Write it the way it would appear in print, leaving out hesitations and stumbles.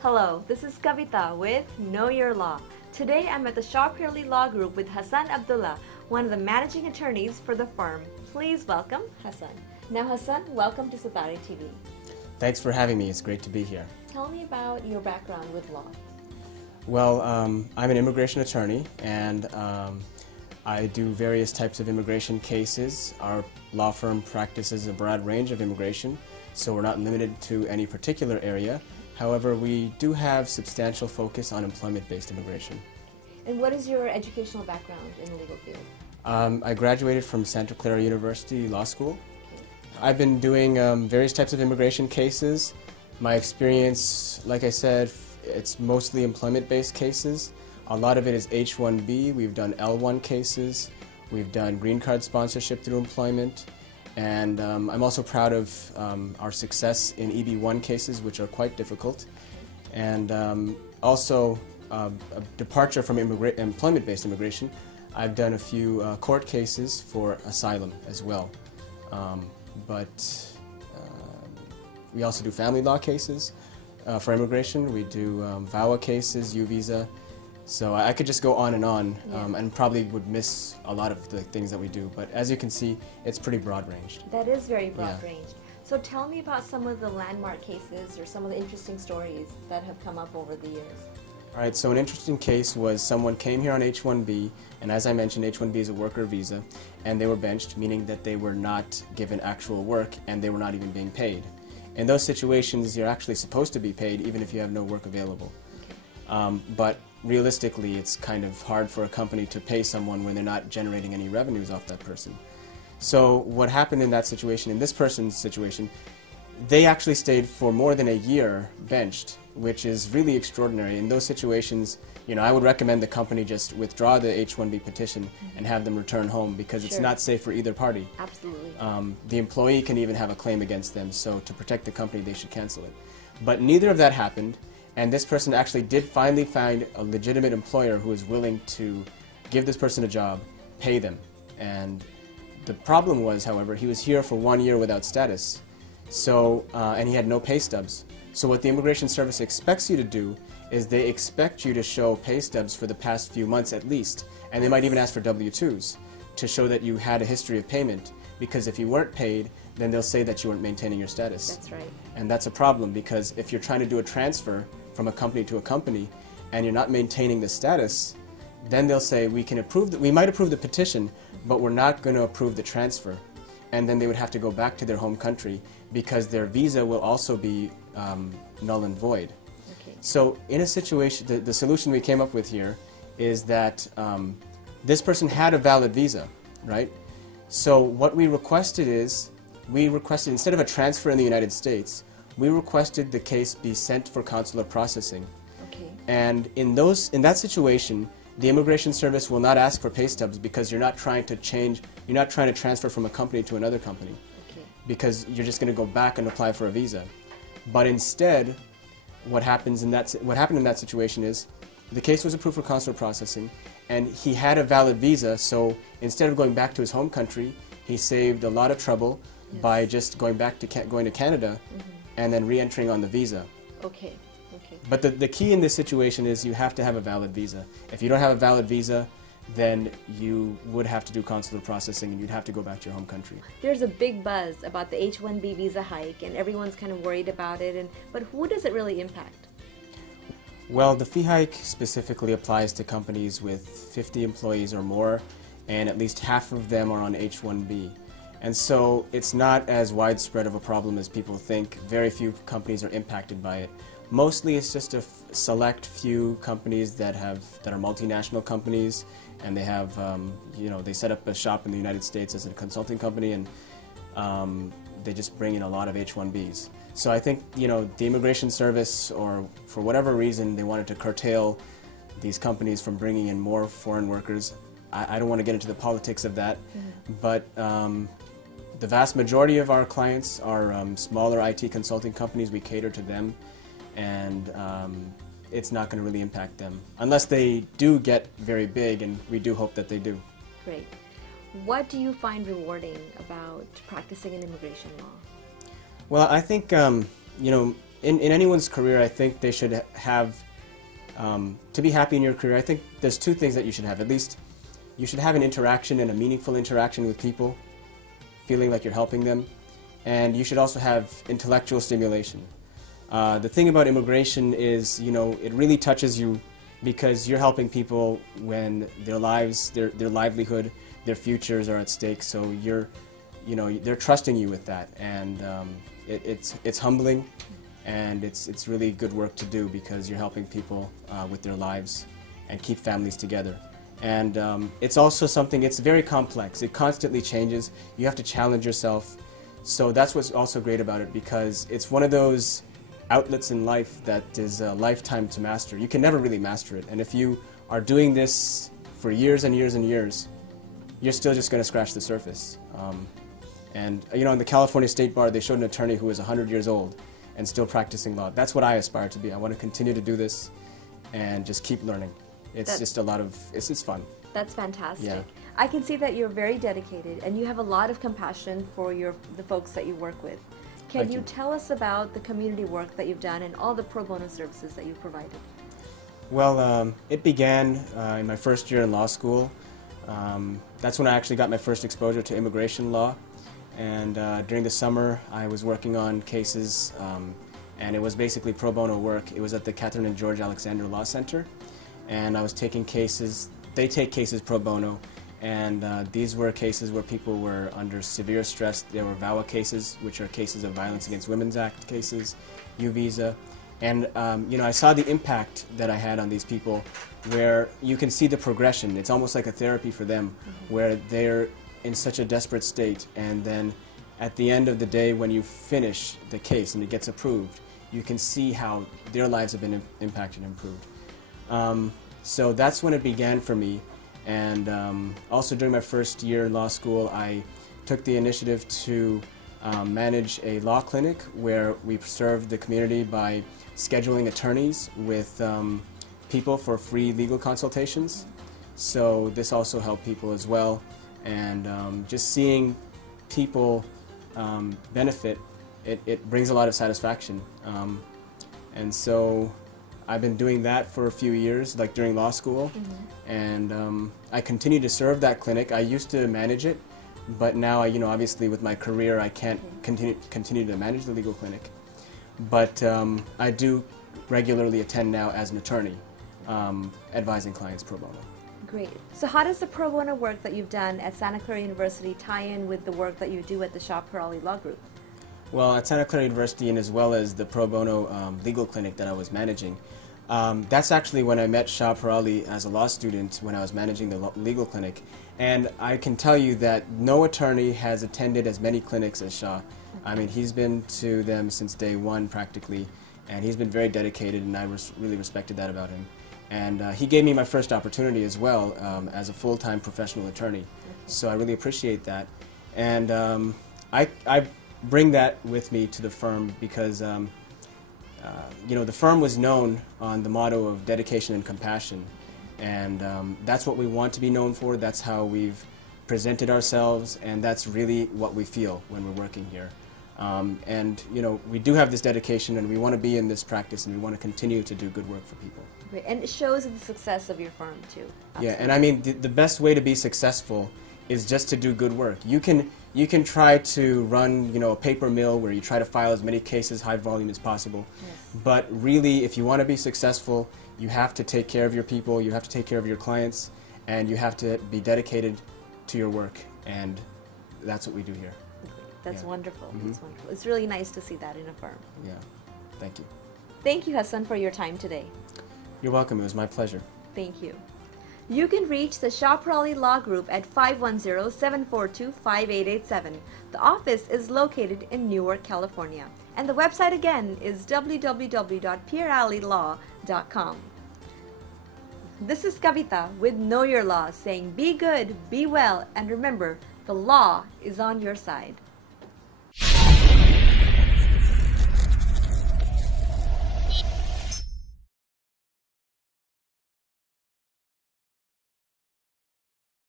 Hello, this is Kavita with Know Your Law. Today I'm at the Shaw Purely Law Group with Hassan Abdullah, one of the managing attorneys for the firm. Please welcome Hassan. Now Hassan, welcome to Satare TV. Thanks for having me. It's great to be here. Tell me about your background with law. Well, I'm an immigration attorney, and I do various types of immigration cases. Our law firm practices a broad range of immigration, so we're not limited to any particular area. However, we do have substantial focus on employment-based immigration. And what is your educational background in the legal field? I graduated from Santa Clara University Law School. I've been doing various types of immigration cases. My experience, like I said, it's mostly employment-based cases. A lot of it is H-1B. We've done L-1 cases. We've done green card sponsorship through employment. And I'm also proud of our success in EB-1 cases, which are quite difficult. And also, a departure from employment-based immigration, I've done a few court cases for asylum as well. But we also do family law cases for immigration. We do VAWA cases, U-Visa. So I could just go on and probably would miss a lot of the things that we do. But as you can see, it's pretty broad-ranged. That is very broad-ranged. So tell me about some of the landmark cases or some of the interesting stories that have come up over the years. All right, so an interesting case was someone came here on H-1B, and as I mentioned, H-1B is a worker visa, and they were benched, meaning that they were not given actual work and they were not even being paid. In those situations, you're actually supposed to be paid even if you have no work available. But realistically, it's kind of hard for a company to pay someone when they're not generating any revenues off that person. So what happened in that situation, in this person's situation, they actually stayed for more than a year benched, which is really extraordinary. In those situations, I would recommend the company just withdraw the H-1B petition and have them return home because it's not safe for either party. Absolutely. The employee can even have a claim against them, so to protect the company, they should cancel it. But neither of that happened, and this person actually did finally find a legitimate employer who is willing to give this person a job, pay them. And the problem was, however, he was here for 1 year without status. So, and he had no pay stubs. So what the Immigration Service expects you to do is they expect you to show pay stubs for the past few months at least, and they might even ask for W-2s to show that you had a history of payment, because if you weren't paid, then they'll say that you weren't maintaining your status. That's right. And that's a problem, because if you're trying to do a transfer from a company to a company and you're not maintaining the status, then they'll say we might approve the petition, but we're not going to approve the transfer. And then they would have to go back to their home country because their visa will also be null and void. Okay. So in a situation, the solution we came up with here is that this person had a valid visa, right? So what we requested is, instead of a transfer in the United States, we requested the case be sent for consular processing. Okay. And in that situation, the Immigration Service will not ask for pay stubs because you're not trying to transfer from a company to another company. Okay. Because you're just going to go back and apply for a visa. But instead, what happened in that situation is the case was approved for consular processing, and he had a valid visa, so instead of going back to his home country, he saved a lot of trouble by just going to Canada and then re-entering on the visa. Okay. Okay. But the key in this situation is you have to have a valid visa. If you don't have a valid visa, then you would have to do consular processing and you'd have to go back to your home country. There's a big buzz about the H-1B visa hike, and everyone's kind of worried about it. But who does it really impact? Well, the fee hike specifically applies to companies with 50 employees or more, and at least half of them are on H-1B. And so it's not as widespread of a problem as people think. Very few companies are impacted by it. Mostly it's just a select few companies that are multinational companies, and they have, they set up a shop in the United States as a consulting company, and they just bring in a lot of H-1Bs. So I think, the Immigration Service, or for whatever reason, they wanted to curtail these companies from bringing in more foreign workers. I don't want to get into the politics of that, but the vast majority of our clients are smaller IT consulting companies. We cater to them, and it's not going to really impact them unless they do get very big, and we do hope that they do. Great. What do you find rewarding about practicing in immigration law? Well, I think in anyone's career, I think they should have, to be happy in your career, I think there's two things that you should have. At least you should have an interaction and a meaningful interaction with people, feeling like you're helping them. And you should also have intellectual stimulation. The thing about immigration is, it really touches you because you're helping people when their lives, their livelihood, their futures are at stake. So they're trusting you with that, and it's humbling, and it's really good work to do because you're helping people with their lives and keep families together. And it's also something, it's very complex. It constantly changes. You have to challenge yourself. So that's what's also great about it, because it's one of those outlets in life that is a lifetime to master. You can never really master it. And if you are doing this for years and years and years, you're still just going to scratch the surface. In the California State Bar, they showed an attorney who was 100 years old and still practicing law. That's what I aspire to be. I want to continue to do this and just keep learning. It's just a lot of, it's fun. That's fantastic. Yeah. I can see that you're very dedicated and you have a lot of compassion for the folks that you work with. Can you tell us about the community work that you've done and all the pro bono services that you've provided? Well, it began in my first year in law school. That's when I actually got my first exposure to immigration law. And during the summer, I was working on cases, and it was basically pro bono work. It was at the Catherine and George Alexander Law Center, and I was taking cases. They take cases pro bono, and these were cases where people were under severe stress. There were VAWA cases, which are cases of Violence Against Women's Act cases, U-Visa. And I saw the impact that I had on these people, where you can see the progression. It's almost like a therapy for them, where they're in such a desperate state, and then at the end of the day, when you finish the case and it gets approved, you can see how their lives have been impacted and improved. So that's when it began for me. And also during my first year in law school, I took the initiative to manage a law clinic where we served the community by scheduling attorneys with people for free legal consultations. So this also helped people as well. And just seeing people benefit, it brings a lot of satisfaction. And so I've been doing that for a few years, like during law school. And I continue to serve that clinic. I used to manage it, but now, obviously with my career, I can't continue to manage the legal clinic. But I do regularly attend now as an attorney, advising clients pro bono. Great. So how does the pro bono work that you've done at Santa Clara University tie in with the work that you do at the Shah Pirali Law Group? Well, at Santa Clara University, and as well as the pro bono legal clinic that I was managing, that's actually when I met Shah Pirali as a law student when I was managing the legal clinic. And I can tell you that no attorney has attended as many clinics as Shah. I mean, he's been to them since day one practically, and he's been very dedicated, and I really respected that about him. And he gave me my first opportunity as well as a full-time professional attorney. So I really appreciate that. And I bring that with me to the firm because the firm was known on the motto of dedication and compassion, and that's what we want to be known for. That's how we've presented ourselves, and that's really what we feel when we're working here. And we do have this dedication, and we want to be in this practice, and we want to continue to do good work for people. Great. And it shows the success of your firm too. Absolutely. Yeah, and I mean the best way to be successful is just to do good work. You can try to run a paper mill where you try to file as many cases, high volume as possible. Yes. But really, if you want to be successful, you have to take care of your people, you have to take care of your clients, and you have to be dedicated to your work. And that's what we do here. That's wonderful. That's wonderful. It's really nice to see that in a firm. Yeah. Thank you. Thank you, Hassan, for your time today. You're welcome. It was my pleasure. Thank you. You can reach the Shah Pirali Law Group at 510-742-5887. The office is located in Newark, California. And the website again is www.piralilaw.com. This is Kavita with Know Your Law saying be good, be well, and remember, the law is on your side.